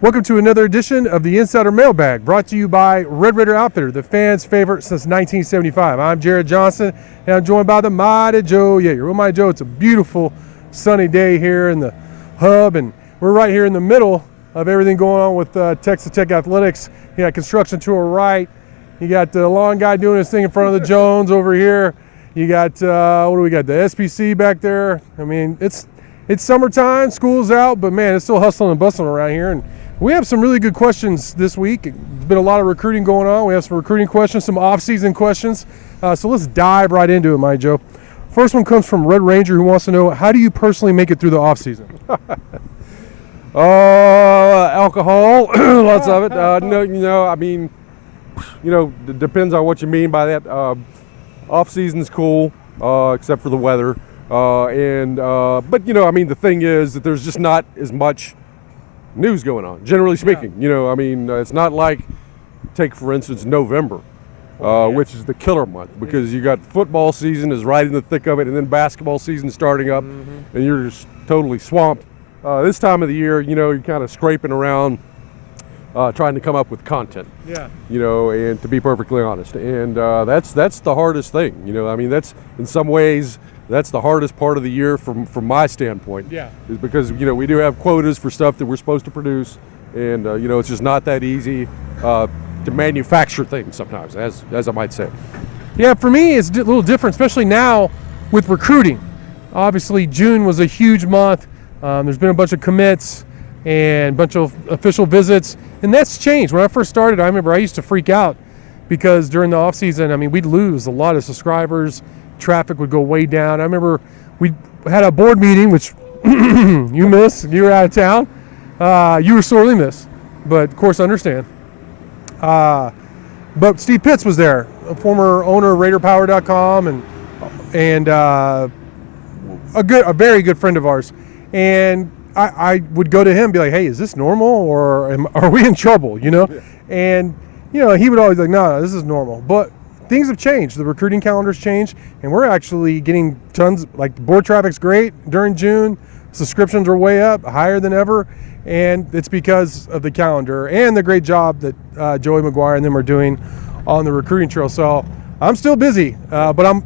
Welcome to another edition of the Insider Mailbag, brought to you by Red Raider Outfitter, the fans' favorite since 1975. I'm Jared Johnson, and I'm joined by the mighty Joe Yeager. Well, mighty Joe, it's a beautiful sunny day here in the hub, and we're right here in the middle of everything going on with Texas Tech Athletics. You got construction to our right. You got the lawn guy doing his thing in front of the Jones over here. You got, what do we got, the SPC back there. I mean, it's summertime, school's out, but man, it's still hustling and bustling around here. And we have some really good questions this week. There's been a lot of recruiting going on. We have some recruiting questions, some off-season questions. So let's dive right into it, mighty Joe. First one comes from Red Ranger, who wants to know, how do you personally make it through the off-season? Alcohol, lots of it. It depends on what you mean by that. Off-season's cool, except for the weather. But the thing is that there's just not as much news going on, generally speaking. Yeah. It's not like, take for instance November, which is the killer month, because you got football season is right in the thick of it, and then basketball season starting up, and you're just totally swamped. This time of the year, you're kind of scraping around, trying to come up with content. Yeah. And to be perfectly honest, and that's the hardest thing. That's in some ways. That's the hardest part of the year from my standpoint. Yeah. Is because we do have quotas for stuff that we're supposed to produce, and it's just not that easy to manufacture things sometimes, as I might say. Yeah, for me it's a little different, especially now with recruiting. Obviously June was a huge month. There's been a bunch of commits and a bunch of official visits, and that's changed. When I first started, I remember I used to freak out because during the off season, we'd lose a lot of subscribers. Traffic would go way down. I remember we had a board meeting, which you missed. You were out of town. You were sorely missed, but of course I understand. But Steve Pitts was there, a former owner of RaiderPower.com, and a very good friend of ours. And I would go to him and be like, hey, is this normal, or are we in trouble? Yeah. And he would always be like, no, this is normal. But things have changed. The recruiting calendar's changed, and we're actually getting tons. Like, the board traffic's great during June. Subscriptions are way up, higher than ever, and it's because of the calendar and the great job that Joey McGuire and them are doing on the recruiting trail. So I'm still busy, but I'm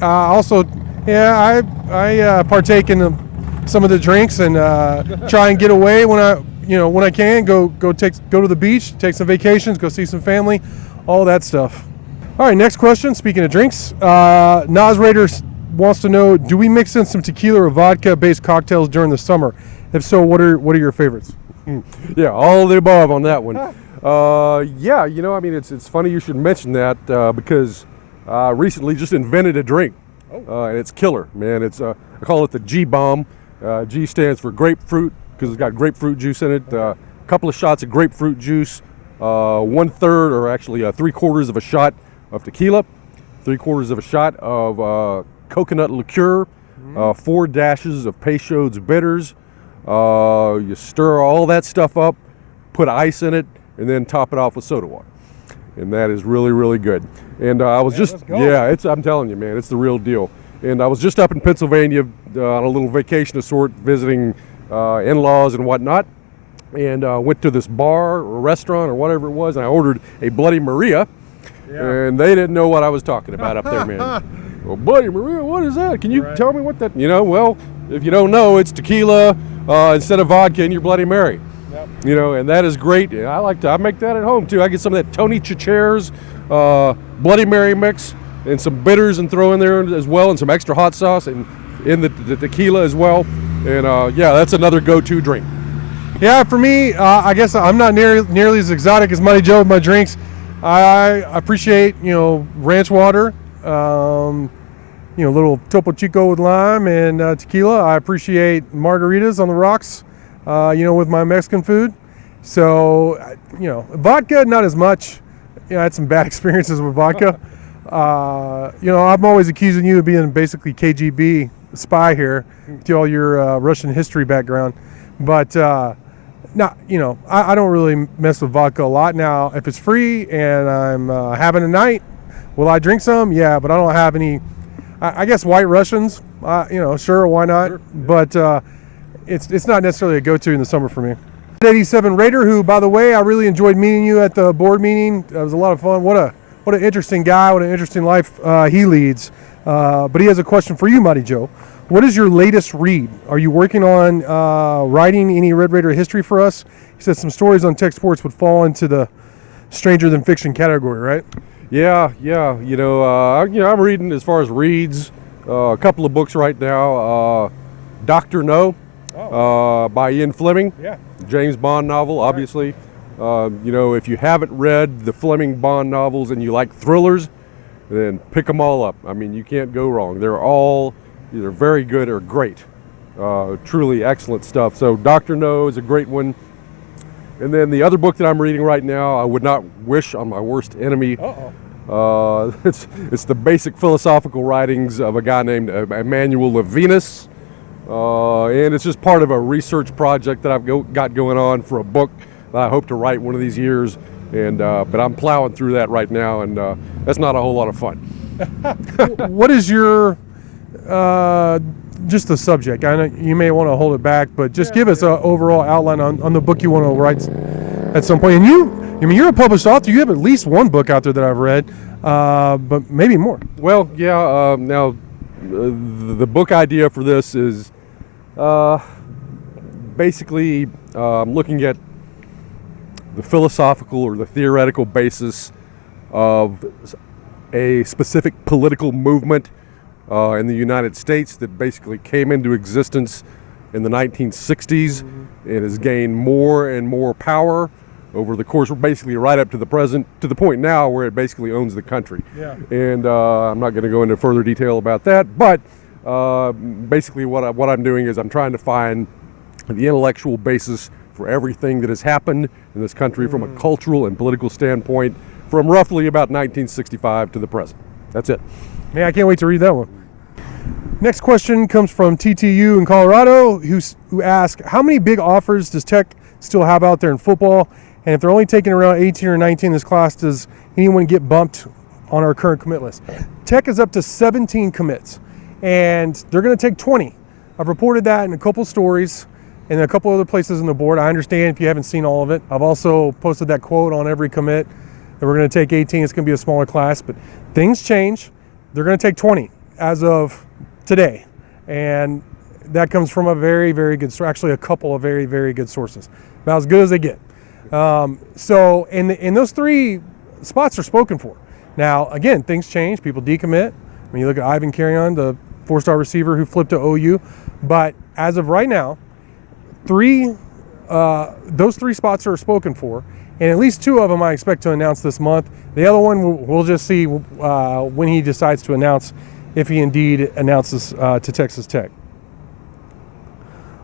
also, I partake in some of the drinks and try and get away when I can. Go to the beach, take some vacations, go see some family, all that stuff. All right, next question. Speaking of drinks, Nas Raiders wants to know, do we mix in some tequila or vodka-based cocktails during the summer? If so, what are your favorites? Yeah, all of the above on that one. It's funny you should mention that because I recently just invented a drink, and it's killer, man. It's I call it the G-Bomb. G stands for grapefruit because it's got grapefruit juice in it. A couple of shots of grapefruit juice, 1/3 or actually 3/4 of a shot of tequila, 3/4 of a shot of coconut liqueur, 4 dashes of Peychaud's bitters. You stir all that stuff up, put ice in it, and then top it off with soda water. And that is really, really good. And I'm telling you, man, it's the real deal. And I was just up in Pennsylvania on a little vacation of sort, visiting in-laws and whatnot, and went to this bar or restaurant or whatever it was, and I ordered a Bloody Maria. Yeah. And they didn't know what I was talking about up there, man. Well, Bloody Maria, what is that? Can you tell me what that? Well, if you don't know, it's tequila instead of vodka in your Bloody Mary. Yep. And that is great. I make that at home too. I get some of that Tony Chichere's Bloody Mary mix and some bitters and throw in there as well, and some extra hot sauce and in the tequila as well. And that's another go-to drink. Yeah, for me, I guess I'm not nearly as exotic as Mighty Joe with my drinks. I appreciate, ranch water, little Topo Chico with lime and tequila. I appreciate margaritas on the rocks, with my Mexican food. So, vodka, not as much. I had some bad experiences with vodka. I'm always accusing you of being basically KGB spy here to all your Russian history background. But I don't really mess with vodka a lot. Now, if it's free and I'm having a night, will I drink some? Yeah, but I don't have any. I guess White Russians, sure, why not? Sure. But it's not necessarily a go-to in the summer for me. 87 Raider, who, by the way, I really enjoyed meeting you at the board meeting. It was a lot of fun. What an interesting guy. What an interesting life he leads. But he has a question for you, Mighty Joe. What is your latest read? Are you working on writing any Red Raider history for us? He said some stories on Tech Sports would fall into the stranger than fiction category, right? Yeah. I'm reading as far as reads. A couple of books right now. Dr. No by Ian Fleming. Yeah. James Bond novel, obviously. If you haven't read the Fleming Bond novels and you like thrillers, then pick them all up. I mean, you can't go wrong. They're all either very good or great. Truly excellent stuff. So Dr. No is a great one. And then the other book that I'm reading right now, I Would Not Wish on My Worst Enemy. It's the basic philosophical writings of a guy named Emmanuel Levinas. And it's just part of a research project that I've got going on for a book that I hope to write one of these years. But I'm plowing through that right now, and that's not a whole lot of fun. What is your just the subject? I know you may want to hold it back, but just give us an overall outline on the book you want to write at some point. And you're a published author. You have at least one book out there that I've read, but maybe more. Well, yeah. Now, the book idea for this is basically looking at the philosophical or the theoretical basis of a specific political movement in the United States that basically came into existence in the 1960s and has gained more and more power over the course, basically right up to the present, to the point now where it basically owns the country. Yeah. And I'm not going to go into further detail about that, but basically what I'm doing is I'm trying to find the intellectual basis for everything that has happened in this country from a cultural and political standpoint from roughly about 1965 to the present. That's it. Man, I can't wait to read that one. Next question comes from TTU in Colorado, who asks, how many big offers does Tech still have out there in football? And if they're only taking around 18 or 19 in this class, does anyone get bumped on our current commit list? Tech is up to 17 commits, and they're going to take 20. I've reported that in a couple stories and a couple other places on the board. I understand if you haven't seen all of it. I've also posted that quote on every commit that we're going to take 18. It's going to be a smaller class, but things change. They're going to take 20 as of today, and that comes from a very, very good, actually a couple of very, very good sources, about as good as they get. So those three spots are spoken for. Now, again, things change. People decommit. I mean, you look at Ivan Carrion, the four-star receiver who flipped to OU. But as of right now, those three spots are spoken for, and at least two of them I expect to announce this month. The other one we'll just see when he decides to announce, if he indeed announces to Texas Tech.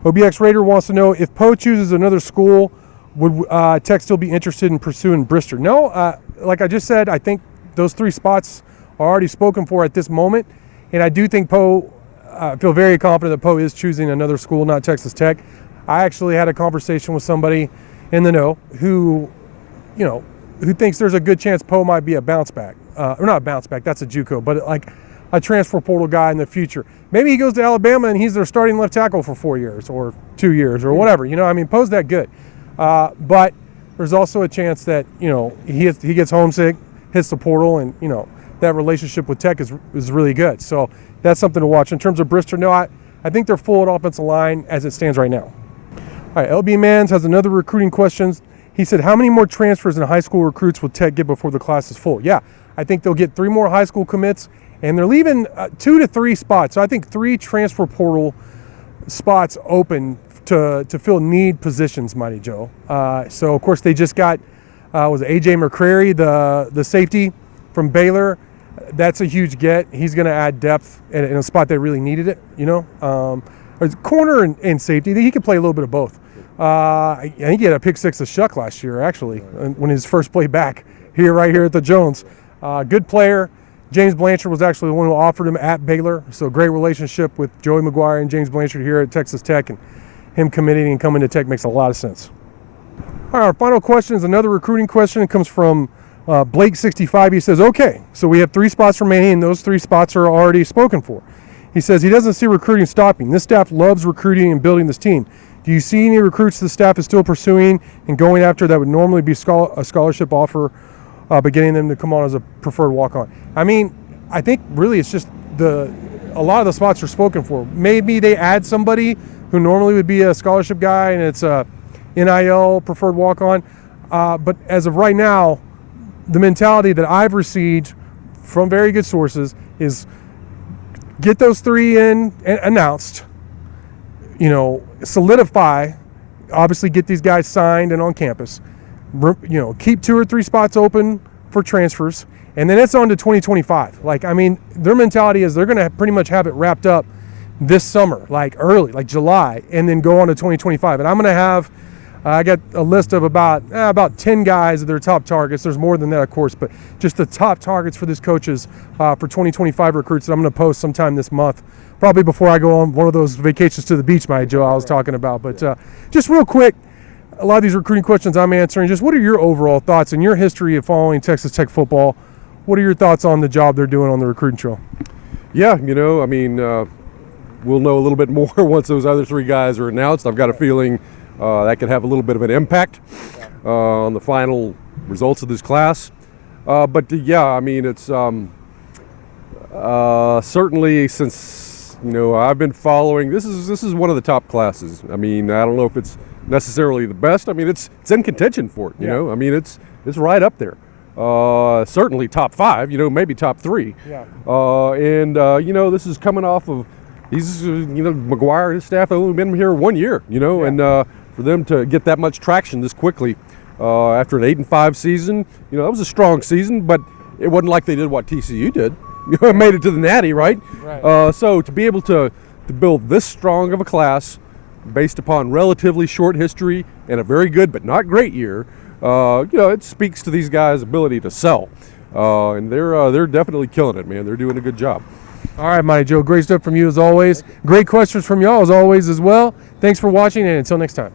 OBX Raider wants to know if Poe chooses another school, would Tech still be interested in pursuing Brister? No, like I just said, I think those three spots are already spoken for at this moment, and I do think Poe, I feel very confident that Poe is choosing another school, not Texas Tech. I actually had a conversation with somebody in the know who thinks there's a good chance Poe might be a bounce back, or not a bounce back, that's a JUCO, but like a transfer portal guy in the future. Maybe he goes to Alabama and he's their starting left tackle for 4 years or 2 years or whatever. Poe's that good. But there's also a chance that, he gets homesick, hits the portal, and, that relationship with Tech is really good. So that's something to watch. In terms of Brister, no, I think they're full at offensive line as it stands right now. All right, LB Mans has another recruiting question. He said, how many more transfers and high school recruits will Tech get before the class is full? Yeah, I think they'll get 3 more high school commits, and they're leaving 2 to 3 spots. So I think 3 transfer portal spots open to fill need positions, Mighty Joe. So, of course, they just got, was it A.J. McCrary, the safety from Baylor. That's a huge get. He's going to add depth in a spot that really needed it, corner and safety. He could play a little bit of both. I think he had a pick 6 to Shuck last year, actually, when his first play back right here at the Jones. Good player. James Blanchard was actually the one who offered him at Baylor, so great relationship with Joey McGuire and James Blanchard here at Texas Tech, and him committing and coming to Tech makes a lot of sense. All right, our final question is another recruiting question. It comes from Blake65. He says, okay, so we have 3 spots remaining, and those 3 spots are already spoken for. He says he doesn't see recruiting stopping. This staff loves recruiting and building this team. Do Do you see any recruits the staff is still pursuing and going after that would normally be a scholarship offer, but getting them to come on as a preferred walk-on? I mean, I think really it's just a lot of the spots are spoken for. Maybe they add somebody who normally would be a scholarship guy and it's a NIL preferred walk-on. But as of right now, the mentality that I've received from very good sources is get those 3 in and announced, solidify, obviously get these guys signed and on campus, keep 2 or 3 spots open for transfers, and then it's on to 2025. Their mentality is they're going to pretty much have it wrapped up this summer, early, July, and then go on to 2025. And I'm going to have, I got a list of about 10 guys of their top targets. There's more than that, of course, but just the top targets for these coaches for 2025 recruits that I'm going to post sometime this month, probably before I go on one of those vacations to the beach, Joe, I was talking about. But just real quick, a lot of these recruiting questions I'm answering, just what are your overall thoughts in your history of following Texas Tech football? What are your thoughts on the job they're doing on the recruiting trail? Yeah, we'll know a little bit more once those other 3 guys are announced. I've got a feeling that could have a little bit of an impact on the final results of this class. It's certainly since I've been following. This is one of the top classes. I don't know if it's necessarily the best. It's in contention for it. It's right up there. Certainly top 5. Maybe top 3. Yeah. This is coming off of McGuire and his staff have only been here 1 year. And for them to get that much traction this quickly after an 8-5 season, that was a strong season, but it wasn't like they did what TCU did. Made it to the Natty, right? So to be able to build this strong of a class based upon relatively short history and a very good but not great year, it speaks to these guys' ability to sell, and they're definitely killing it, man. They're doing a good job. All right, Mighty Joe, great stuff from you as always. Great questions from y'all as always as well. Thanks for watching, and until next time.